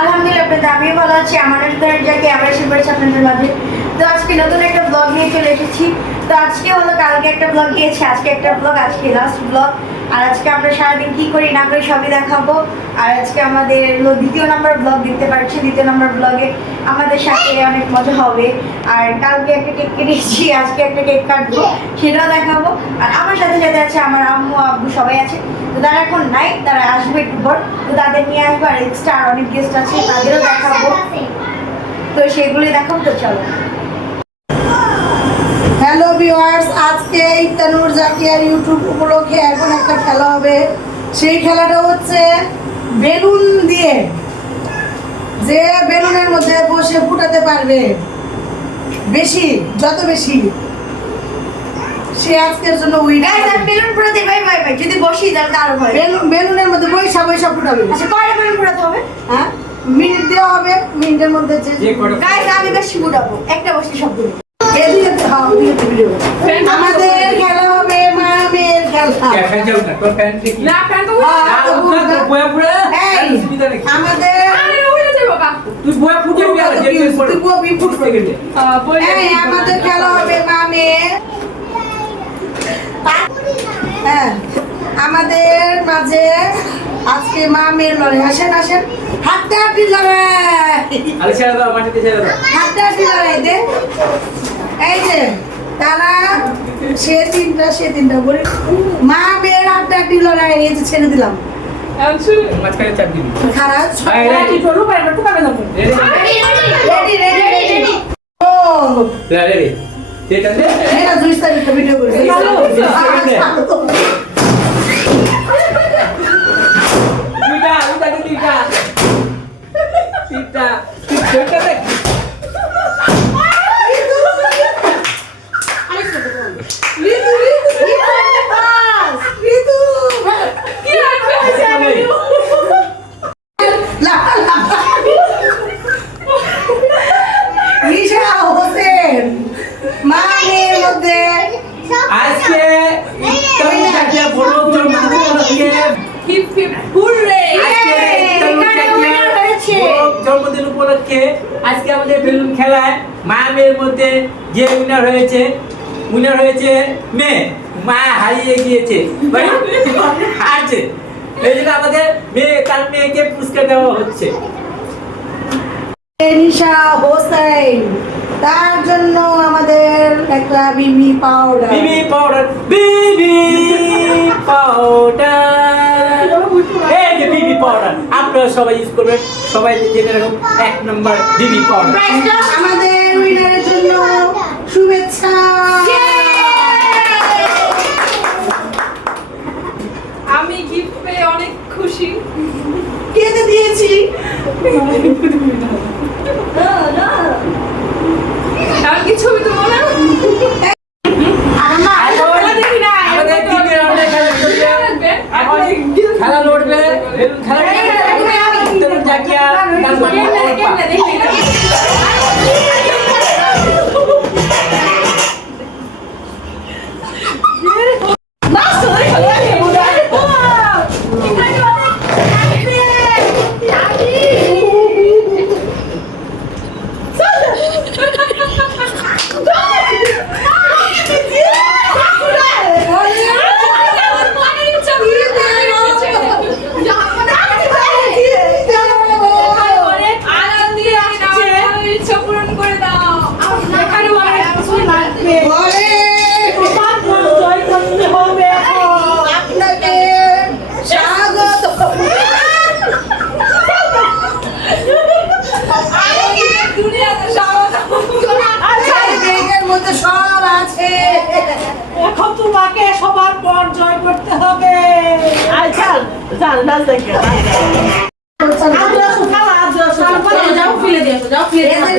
আলহামদুলিল্লাহ, আপনাদের আমিও ভালো আছি। আমার যাকে ক্যামেরা এসে পড়েছি আপনাদের মাঝে। তো আজকে নতুন একটা ব্লগ নিয়ে চলে এসেছি। তো আজকে হলো, কালকে একটা ব্লগ দিয়েছি আজকে একটা ব্লগ আজকে লাস্ট ব্লগ আর আজকে আমরা সারাদিন কি করি না করি সবই দেখাবো। আর আজকে আমাদের দ্বিতীয় নাম্বার ব্লগ দেখতে পাচ্ছি দ্বিতীয় নাম্বার ব্লগে আমাদের সাথে অনেক মজা হবে। আর কালকে একটা কেক কেটেছি, আজকে একটা কেক কাটবো, সেটাও দেখাবো। আর আমার সাথে সাথে আছে, আমার আম্মু, আব্বু সবাই আছে। তো তারা এখন নাই, তারা আসবে একটু পর। তো তাদের নিয়ে আসব, আর এক্সট্রা আর অনেক গেস্ট আছে, তাদেরও দেখাবো। তো সেগুলি দেখাবো, তো চলো। হ্যালো ভিউয়ার্স আজকে ইতানুর জাকিয়ার ইউটিউব উপলক্ষে এখন একটা খেলা হবে। সেই খেলাটা হচ্ছে বেলুন দিয়ে। যে বেলুনের মধ্যে বসে ফুটাতে পারবে বেশি যত বেশি। সে আজকের জন্য উইনার বেলুন ফুটাতে ভাই ভাই ভাই যদি বসি তাহলে আরও ভয়। বেলুন বেলুনের মধ্যে বৈশা বৈশা ফুটাবে। আচ্ছা কয়টা বেলুন ফুটাতে হবে? হ্যাঁ? মিনিট দেওয়া হবে। মিনিটের মধ্যে যে গাইস আমি বেশি ফুটাবো। একটা বসে সবগুলো এদিকে হ্যাঁ ওদিকে ভিডিও আমাদের খেলা হবে মা মেয়ের খেলা হ্যাঁ, তুই বয়া ফুটে তুই বয়া খেলা হবে মা মেয়ে হ্যাঁ আমাদের মাঝে আজকে মা মেয়ের লড়াই। আসেন আসেন। হাতে হাতি লড়াই হাতে হাতি লড়াই দে এই যে। তারা সে তিনটা সে তিনটা। বলি মা মেয়ের হাতে হাতি লড়াই এই যে ছেড়ে দিলাম। দিবি। খারাপ। এই, এই, রেডি রেডি রেডি রেডি ও। রেডি এটা দে এটা দুই তারিখে ভিডিও হুররে আজকে এই, তুমি এখানে জাকিয়া winner হয়েছে। জন্মদিন উপলক্ষে আজকে আমাদের বেলুন খেলায় মা মেয়ের মধ্যে যে উইনার হয়েছে উইনার হয়েছে মেয়ে মা হারিয়ে গিয়েছে। মানে হারছে। এই জন্য আমাদের মেয়ে তার মেয়েকে পুরস্কার দেওয়া হচ্ছে। নিশা হোসেন তার জন্য আমাদের একটা বিবি পাউডার বিবি পাউডার বিবি পাউডার এই যে বিবি পাউডার আপনারা সবাই ইউজ করবেন। সবাই জেনে রাখুন এক নম্বর বিবি পাউডার আমাদের উইনারের জন্য শুভেচ্ছা। আমি গিফট পেয়ে অনেক খুশি। কেটে দিয়েছি? ছবি তো মনে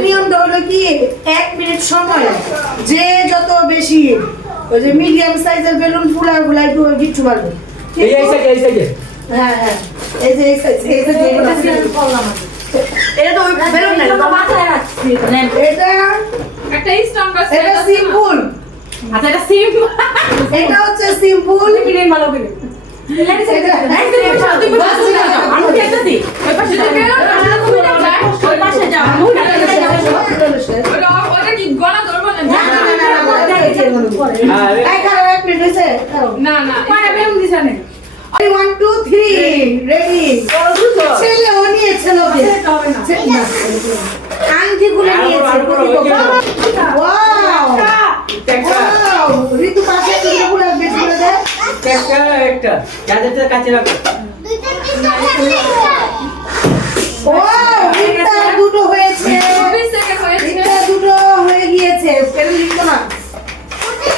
নিয়মটা হলো কি এক মিনিট সময়। যে যত বেশি ওই যে মিডিয়াম সাইজের বেলুন ফুলা ফুলা একটু কিচ্ছু পারবে এই এই সাইডে এই সাইডে হ্যাঁ হ্যাঁ। এই যে এই সাইজ এই যে এটা তো ওই বেলুন না এটা একটা স্ট্রং এটা সিম্পল। আচ্ছা এটা সিম এটা হচ্ছে সিম্পল। ভালো করে না না ওয়ান টু থ্রি রেডি ছেলে ও নিয়েছিল আংটি গুলো নিয়েছে একটা একটা। যাদের কাছে রাখো। ওয়াও রিতা দুটো হয়েছে। চব্বিশ সেকেন্ড হয়েছে। রিতা দুটো হয়ে গিয়েছে। কেন লিখতো না?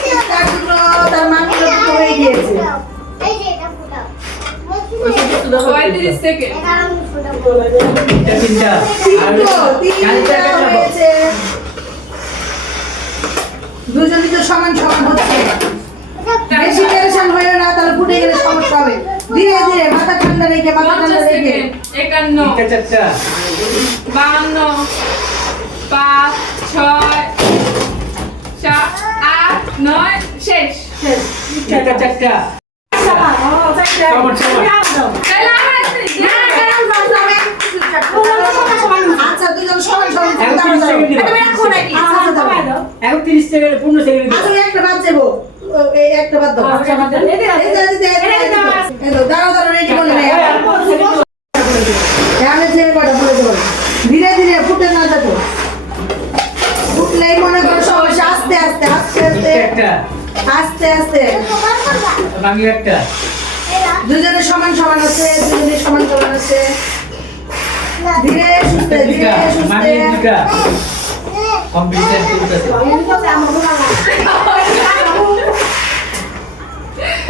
রিতা দুটো তার মাগুলো দুটো হয়ে গিয়েছে। পঁয়ত্রিশ সেকেন্ড তিনটা। তিনটা আর তিনটো তিনটা যাদের কাছে রাখো। হয়েছে। দুজনই তো সমান সমান হচ্ছে। বেশি টেনশন হয়ে না তাহলে ফুটে গেলে সমস্যা হবে। ধীরে ধীরে মাথা ঠান্ডা রেখে মাথা ঠান্ডা রেখে। একান্ন বাহান্ন পাঁচ ছয় সাত আট নয় শেষ। চারটা। আচ্ছা দুজন সমান সমান এখন দাঁড়াও, 30 সেকেন্ড দাঁড়াও। দিবা। আচ্ছা? আচ্ছা, দাঁড়াও। এখন তিরিশ সেকেন্ড পনেরো সেকেন্ড একটা বাদ এই একটা বাদ দাও। দাঁড়াও, দাঁড়াও। ছেড়ে কটা দেবো। ধীরে ধীরে ফুটে না যাব ফুটলেই মনে করো সমস্যা আস্তে আস্তে আস্তে আস্তে। আস্তে আস্তে। আমি একটা। দুজনে সমান সমান আছে দুজনে সমান সমান আছে। ধীরে সুস্থে ধীরে সুস্থে। কম্পিটিশন চলতেছে তিনটা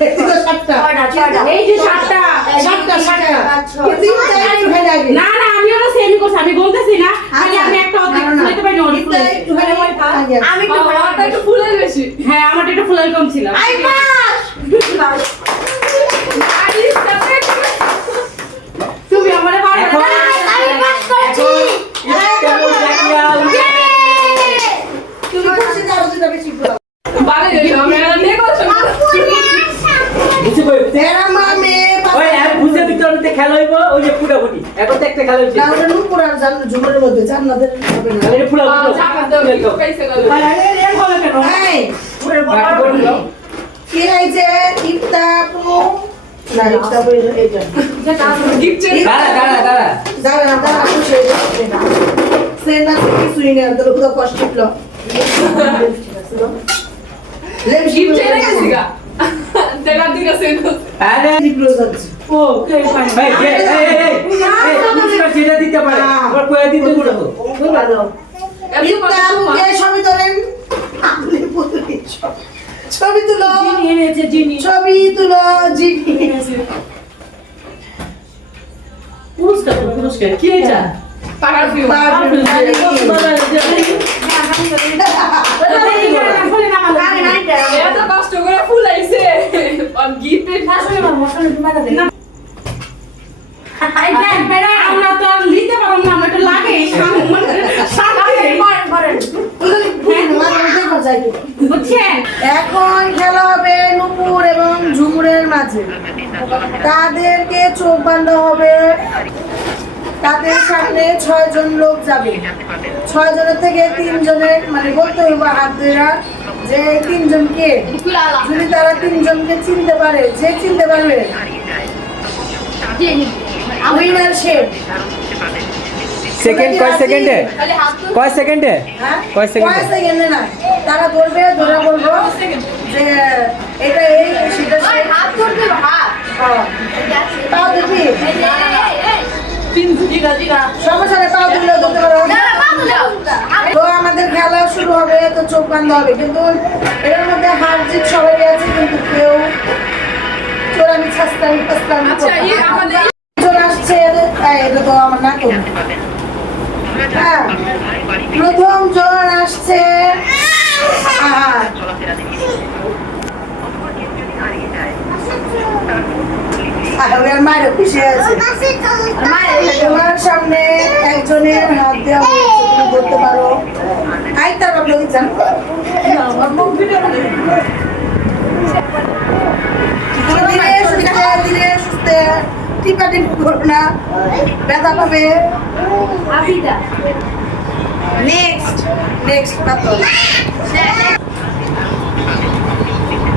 এদিক কয়টা এদিকে ষাটটা এই যে সাতটা। ষাটটা ষাটটা তিনটা একটু ফেলে আগে না না আমি ওরা সেমি করছি আমি বলতেছি না। খালি আচ্ছা, আমি একটা অর্ধেক। ফুলাইতে পারি অর্ধেক আমি আমারটা একটু বেশি হ্যাঁ আমারটা একটু ফুলের কম ছিল আই পাস কাছে তুমি আমারে পারবে না। আমি পাস করছি। খেলা হইব ওই যে ফুটা ফুটি এখন তো একটা খেলা হচ্ছে না ওটা নুপুর আর জান ঝুমুরের মধ্যে জান্নাতের হবে না। তাহলে ফুলা চাপা দাও। ফুটা পয়সা গেল এই কি হয়েছে? ইফতাপু না ইফতাপু এইটা গিফট দাঁড়া দাঁড়া দাঁড়া। দাঁড়া দাঁড়া খুশি যাচ্ছে না না কিছুই নেই কষ্ট হলো। গিফট এনে গেছি গা। তেলা দিকে সেন্ড আরে। জিপ্লো যাচ্ছে। ও কে পারে ভাই এই এই এই পুরস্কার সেটা দিতে পারে। আবার কয়ে দিতে বলো তো ছবি তোলেন। আপনি পুতুলি ছবি- তুলো। জিনি এনেছে জিনি। ছবি তুলো পুরস্কার পুরস্কার। কি এটা? ফিউ বাবরে, এত কষ্ট করে ফুল আইছে। আর গিফট আমরা তো আর নিতে পারব না আমরা একটু লাগে মানে এখন খেলা হবে নুপুর এবং ঝুমুরের মাঝে। তাদেরকে চোখ বান্ধা হবে। তাদের সামনে ছয় জন লোক যাবে। ছয় জনের থেকে তিনজনের মানে বলতে হইব হাত ধরা যে তিনজনকে যদি তারা তিনজনকে চিনতে পারে যে চিনতে পারবে সেকেন্ড কয় সেকেন্ডে কয় সেকেন্ডে হ্যাঁ? কয় সেকেন্ডে? সেকেন্ডে না? তারা ধরবে ধরে বলব যে এটা এই সেটা হাত ধরবে হাত। হ্যাঁ। পাও দেখি। সমস্যা নেই পাও দিলেও ধরতে পারো। তো আমাদের খেলা শুরু হবে তো চোখ বান্ধা হবে। কিন্তু এর মধ্যে হার জিত সবাই আছে কিন্তু কেউ চোরামি ফাস্তামি হচ্ছেন এটা তো আমার নাটক হ্যাঁ প্রথম জ্বর আসছে। তোমার সামনে একজনের হাত দেওয়া হয়েছে তুমি করতে পারো। আই আপনাকে জানো আমার মুখ ভিডিও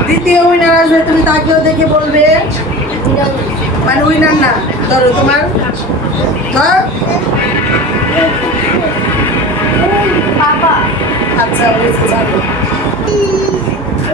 দ্বিতীয় উইনার আসবে তুমি তাকেও দেখে বলবে। মানে উইনার না ধরো তোমার। ধর। আচ্ছা বুঝতে পারব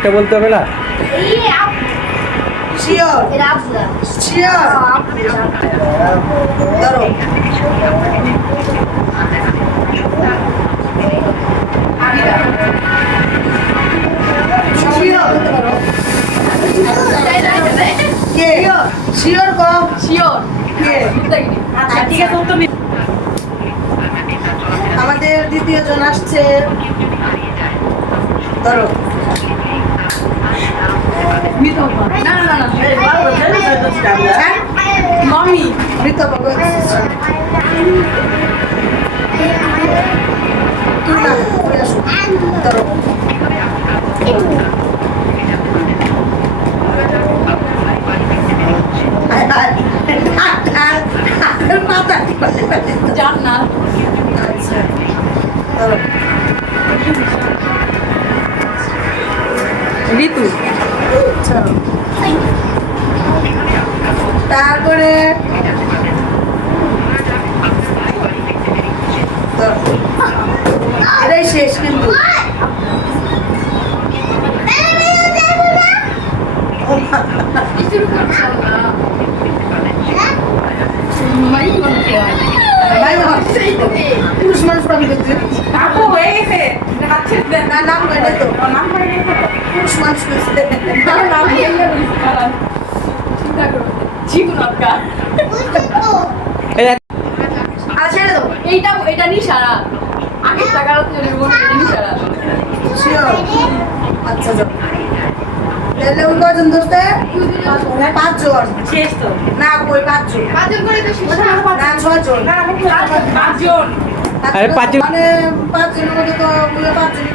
একটা বলতে হবে না? শিওর কম। শিওর আমাদের দ্বিতীয় জন আসছে। ধরো Mithoba. No, no, no. Hey, Barbara, tell us at the stand. And mommy, Mithoba, go to the stand. Turn up, press. Turn জান্নাত আচ্ছা ঋতু তারপরে আরে পাঁচজন। মানে পাঁচজনের মধ্যে মানে তো পাঁচজনের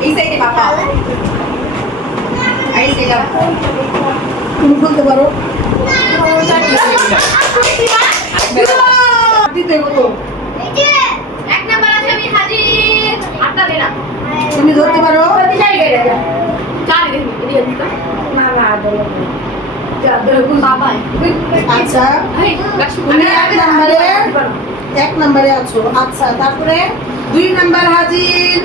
দিয়ে দিতা বাবা। আচ্ছা এই গাছ তুমি খুলতে পারো। তুমি ধরতে এক নম্বরে এক নম্বরে আছো। আচ্ছা তারপরে দুই নাম্বার হাজির।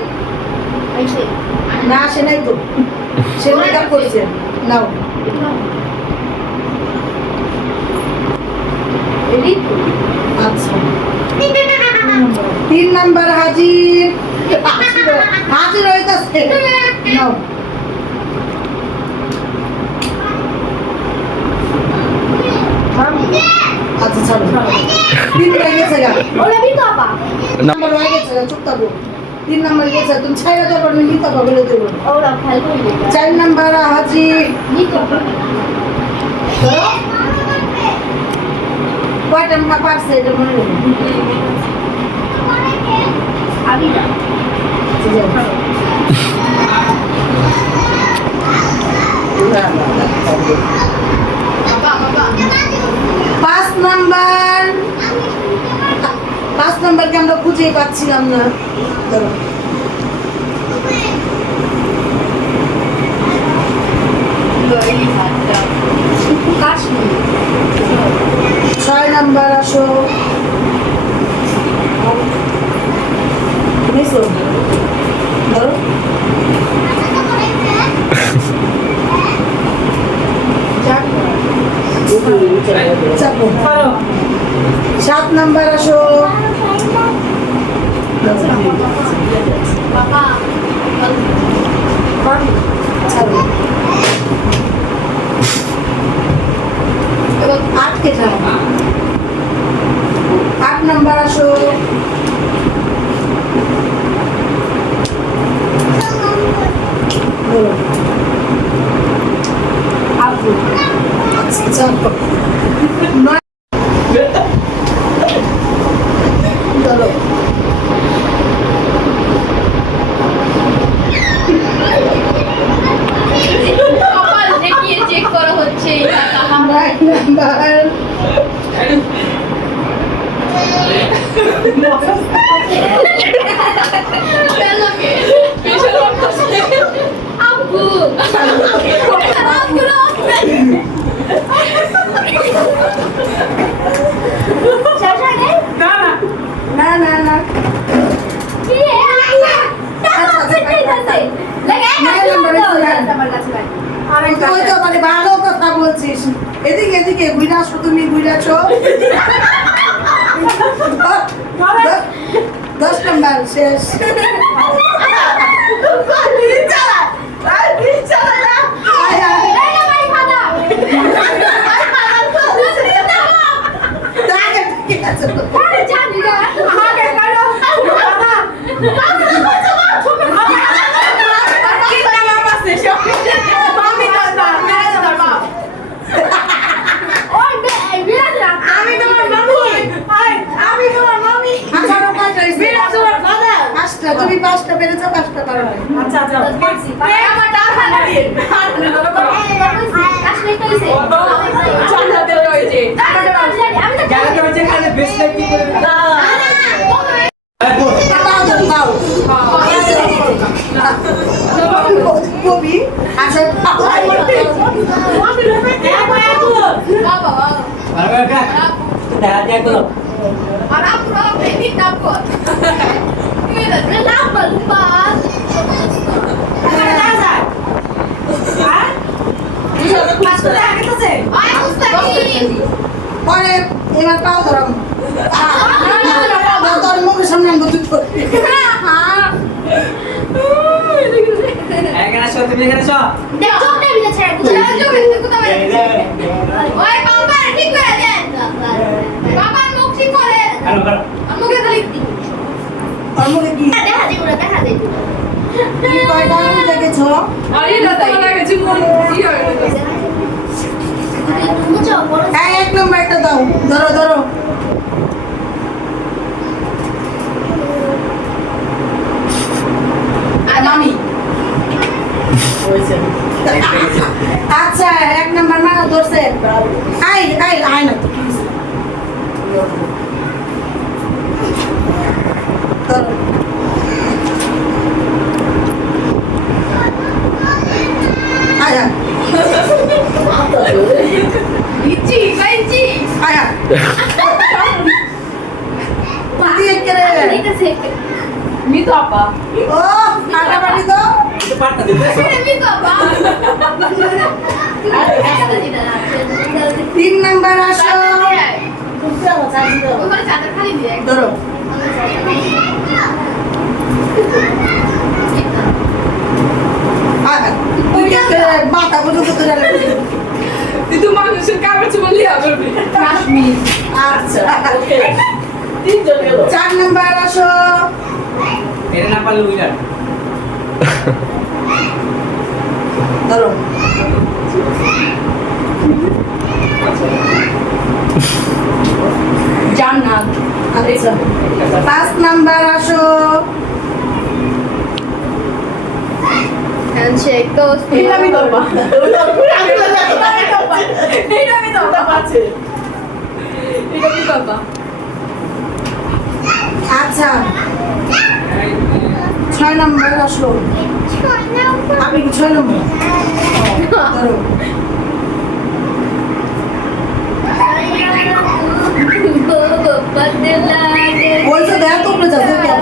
না আসে নাই তো। সে মেকআপ করছে। নাও। আচ্ছা। তিন নাম্বার হাজির। হাজির হইতাছে। নাও। আচ্ছা চলো তিন হয়ে গেছে গা। নাম্বার হয়ে গেছে চুপ থাকো। তিন নাম্বার গেছে তুমি ছাইরা দেবো আমি নিতে পাবো দেবো চার নাম্বার হাজির কয়টা মা পারছে এটা মনে নেই পাঁচ নাম্বার। পাঁচ নাম্বারকে আমরা খুঁজেই পাচ্ছিলাম না। ধরো। ছয় নাম্বার আসো। ধরো। চাপো সাত নাম্বার আসো। আটকে যাও আট নাম্বার আসো। আচ্ছা, চাপো। নয় চলো কপাল দেখিয়ে চেক করা হচ্ছে নয় নাম্বার আব্বু না না না তুই তো মানে ভালো কথা বলছিস ঘুরে আসো তুমি দ- দশ নম্বর শেষ আয়, আয়। তাকে ঠিক আছে আমি তোমার বাবু আমি তোমার মামি আচ্ছা আমার পাঁচটা হয়েছে। পাঁচটা তুমি পাঁচটা পেরেছ পাঁচটা পারো নাই। আচ্ছা আচ্ছা আমার ডাল খানা দিয়ে চালাতে রয়েছে আমি তো যারা তো হচ্ছে এখানে বেশ দাও, দাও। কবি আচ্ছা। দেখা যায় করো আর আমরা পরে এবার পাও ধরম তোর মুখের সামনে আমি দুধ করবি এখানে আসো তুমি এখানে আসো দেখ ওই তুমি কয়টা আঙুল দেখেছ হ্যাঁ? এক নম্বরটা দাও। ধরো ধরো। আচ্ছা এক নম্বর মা ধরছে। আই আই আই না। ধরো। মিতু আপা ও ফাটাফাটি তো একটু পাটনা দিতে আমি তো। বাবা তিন নাম্বার আসো। ওখানে চাদর খালি দিয়ে ধরো। আয় আয়। তুই কেড়ে, মাথা পর্যন্ত রাখবি। কিন্তু মানুষের কাগজ বললি হবে কাশ্মীর। আচ্ছা গেল। চার নাম্বার আসো। এটা না পারলে উইনার। ধরো। জান্নাত। আচ্ছা। পাঁচ নাম্বার আসো। তো আচ্ছা। ছয় নম্বর আসলো। আমি ছয় নম্বর? বলছো দেখ তোমরা যাব কেন?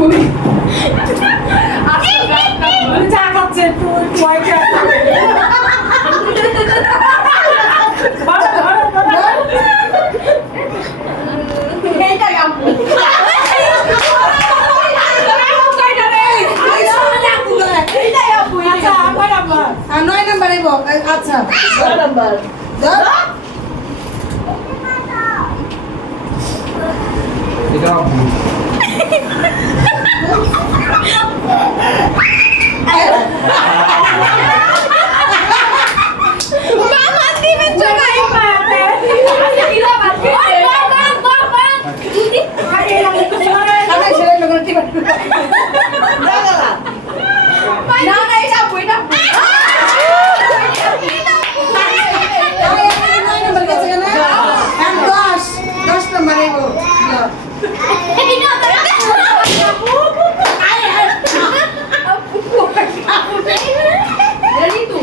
ওই ওই চা খাচ্ছে একটু ছেলে লোকের টিপা না না এটা আপু এটা নয় নাম্বার গেছে কেন আর দশ দশ নাম্বার আইব Ready tu.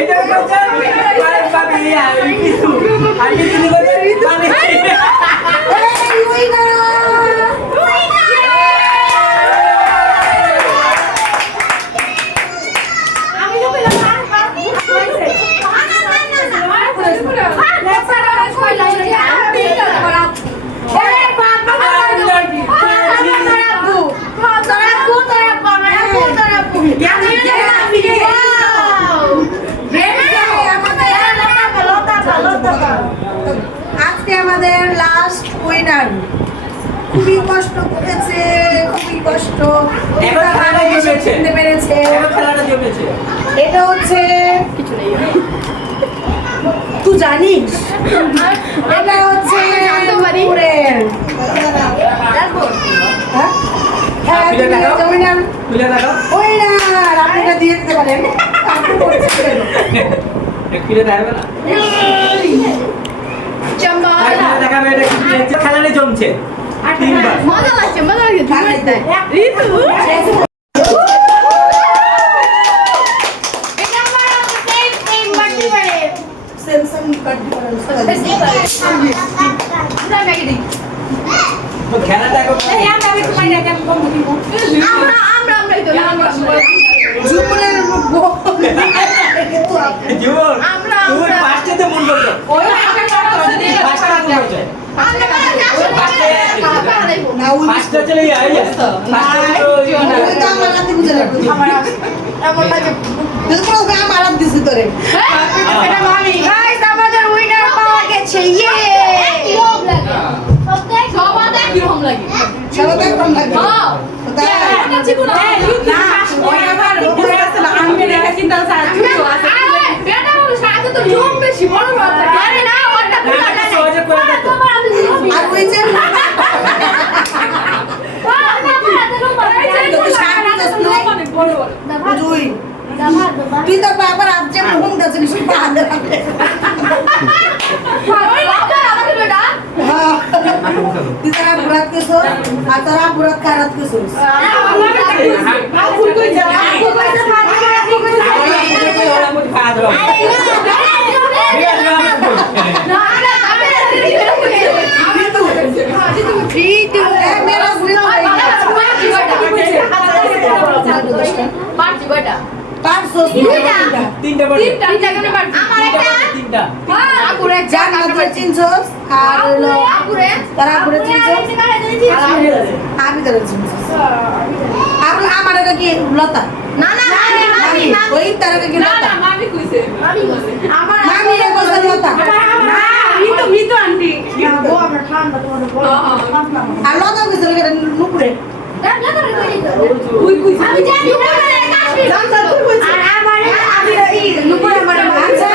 এটা কথা আরে পাবি আমি কিছু আমি কিছু করে মানে এই উইনার আমি তো পেলাম আর আর হয়েছে আমার করে করে লেকচার আর কই লাগে আমি তো করা ওরে বাপ বাবা তোরা দু তোরা দু তোরা পাবে তোরা দু আমি ভিডিও আজকে আমাদের লাস্ট উইনার খুবই কষ্ট করেছে খুবই কষ্ট এবার খেলাটা জমেছে। শুনতে পেরেছে এবার খেলাটা জমেছে এটা হচ্ছে কিছু নেই। তুই জানিস? এটা হচ্ছে হ্যাঁ? হ্যাঁ দিয়ে দিতে পারেন। খেলাটা জমছে। মজা লাগছে মজা লাগছে ঋতু এটা আমার সেম সেম বাটি করে সেম সেম কাটি করেন আমরা ম্যাগি দিই তো খেলাটা এখন আমরা আমরা আমরাই তো আমরা জুপুরের জীবন আমরা- তুমি আমরা- পাঁচটাতে মন করছ পাঁচটা মন করছ আমরা না ওই পাঁচটা চলে যায় পাঁচটা তো ওই তো আমার রাতে বুঝে রাখব এমন লাগে দেখো ওকে আমার আমাদের উইনার পাওয়া গেছে ইয়ে সবাই দেখ কম লাগে তাই না ওই আবার উপরে আছে আমি রেখে চিন্তা চাই আরে না ওটা না, না, সহজে করে দাও আর ওই যে তুই তো বাবার আজ যে মোহন গাছে পাহাড়ে তুই তারা বুড়াত কেছো আর তারা বুড়াত খারাত কেছো ওরা মধ্যে খাওয়া দাওয়া মেরা পাঁচশো তিনটা বাড়ি তিনটা যা মাত্র চিনছো আর হলো তারা ঘুরে চিনছো আমি তারা চিনছো আর আমার এটা কি লতা ওই তারা কি লতা মামি লতা লতা কইছে এটা নুপুরে আমি জানি আর আমার আমি নুপুর আমার আচ্ছা